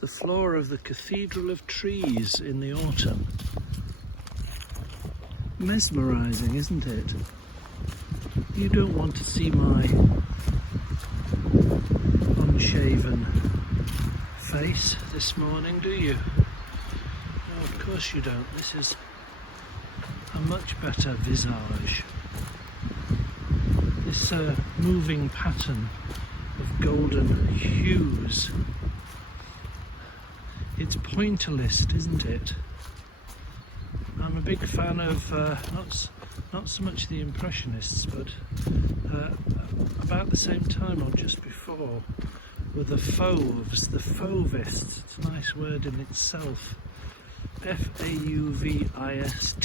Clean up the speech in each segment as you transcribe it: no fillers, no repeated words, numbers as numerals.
the floor of the Cathedral of Trees in the autumn. Mesmerising, isn't it? You don't want to see my unshaven face this morning, do you? No, of course you don't. This is a much better visage. This moving pattern of golden hues. It's pointillist, isn't it? I'm a big fan of not so much the Impressionists, but about the same time or just before were the Fauves, the Fauvists. It's a nice word in itself. Fauvist.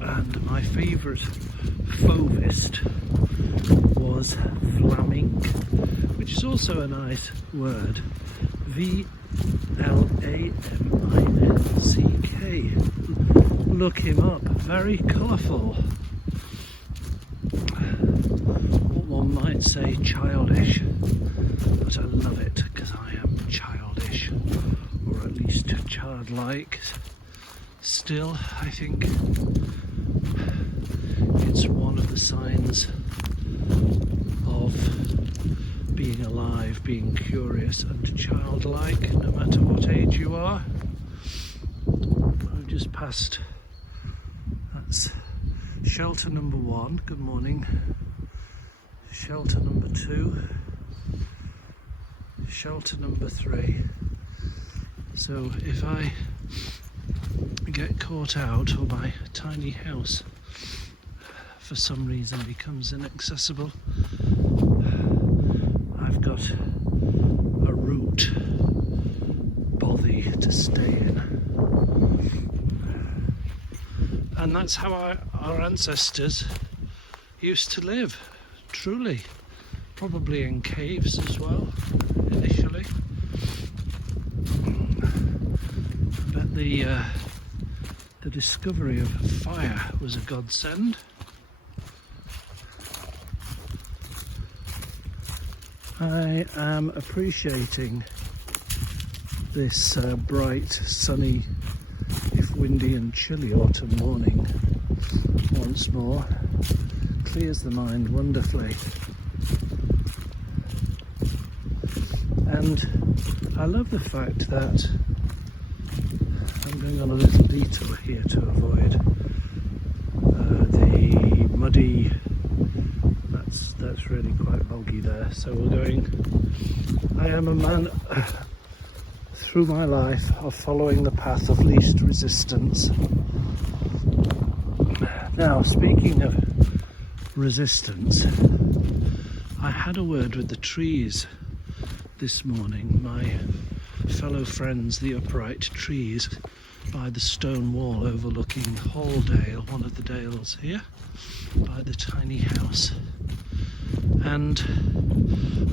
And my favourite Fauvist was Flaminck, which is also a nice word. Vlaminck. Look him up. Very colourful. What one might say childish, but I love it because I am childish, or at least childlike. Still, I think it's one of the signs of being alive, being curious and childlike, no matter what age you are. I've just passed, that's shelter number 1, good morning, shelter number 2, shelter number 3. So if I get caught out, or my tiny house for some reason becomes inaccessible, I've got a root bothy to stay in. And that's how our ancestors used to live, truly. Probably in caves as well, initially. I bet the discovery of fire was a godsend. I am appreciating this bright, sunny, if windy and chilly autumn morning once more. Clears the mind wonderfully. And I love the fact that I'm going on a little detour here to avoid the muddy, that's really quite boggy there. So we're going, I am a man through my life of following the path of least resistance. Now, speaking of resistance, I had a word with the trees this morning, my fellow friends, the upright trees by the stone wall overlooking Halldale, one of the dales here, by the tiny house. And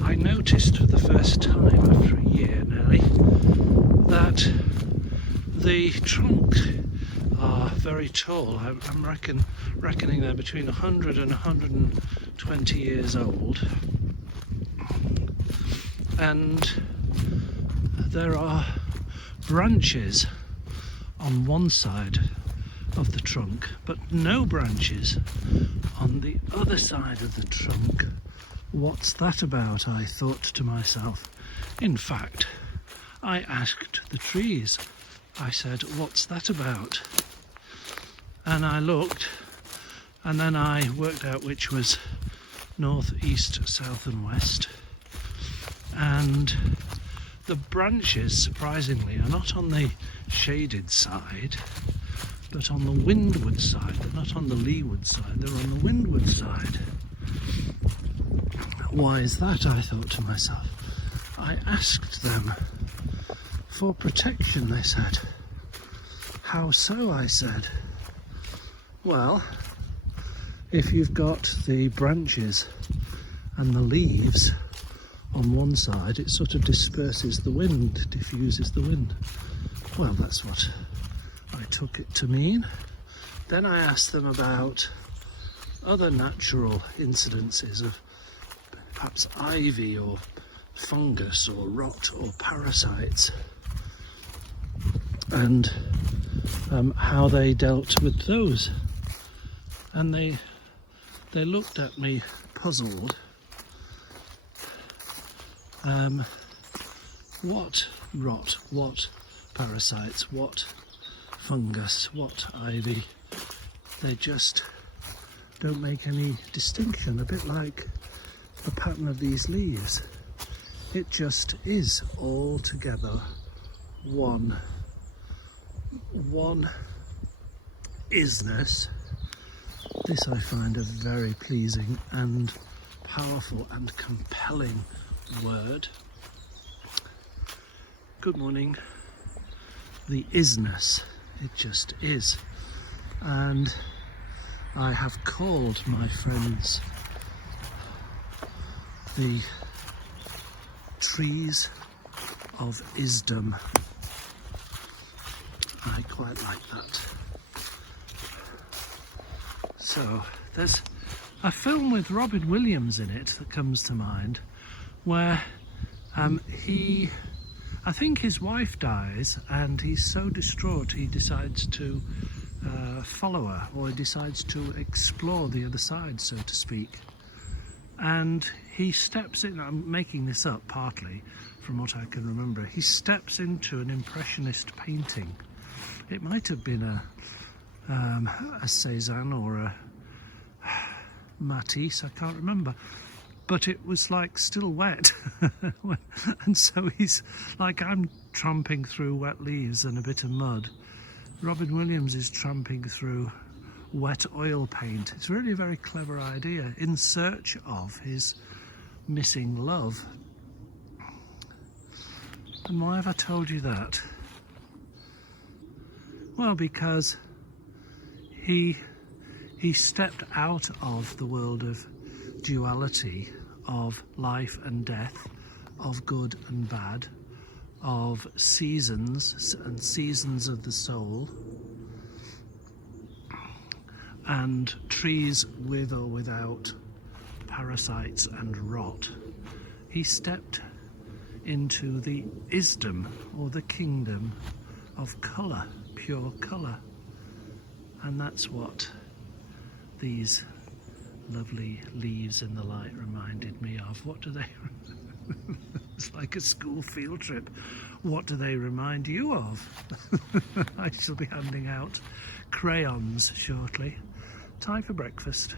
I noticed for the first time after a year nearly that the trunks are very tall. I'm reckoning they're between 100 and 120 years old. And there are branches on one side of the trunk, but no branches on the other side of the trunk. What's that about? I thought to myself. In fact, I asked the trees. I said, what's that about? And I looked, and then I worked out which was north, east, south and west. And the branches, surprisingly, are not on the shaded side, but on the windward side. They're not on the leeward side, they're on the windward side. Why is that? I thought to myself. I asked them for protection, they said. How so? I said. Well, if you've got the branches and the leaves on one side, it sort of disperses the wind, diffuses the wind. Well, that's what I took it to mean. Then I asked them about other natural incidences of perhaps ivy or fungus or rot or parasites, and how they dealt with those. And they looked at me puzzled. What rot, what parasites, what fungus, what ivy? They just don't make any distinction, a bit like the pattern of these leaves. It just is all together one isness. This I find a very pleasing and powerful and compelling word. Good morning. The isness, it just is. And I have called my friends the trees of Isdom. I quite like that. So there's a film with Robin Williams in it that comes to mind, where I think his wife dies and he's so distraught he decides to follow her, or he decides to explore the other side, so to speak. And he steps in, I'm making this up partly from what I can remember, he steps into an impressionist painting. It might have been a Cézanne or a Matisse, I can't remember, but it was like still wet. And so he's like, I'm tramping through wet leaves and a bit of mud. Robin Williams is tramping through wet oil paint. It's really a very clever idea, in search of his missing love. And why have I told you that? Well, because he stepped out of the world of duality, of life and death, of good and bad, of seasons and seasons of the soul, and trees with or without parasites and rot. He stepped into the Isdom, or the kingdom of colour, pure colour. And that's what these lovely leaves in the light reminded me of. What do they... It's like a school field trip. What do they remind you of? I shall be handing out crayons shortly. Time for breakfast.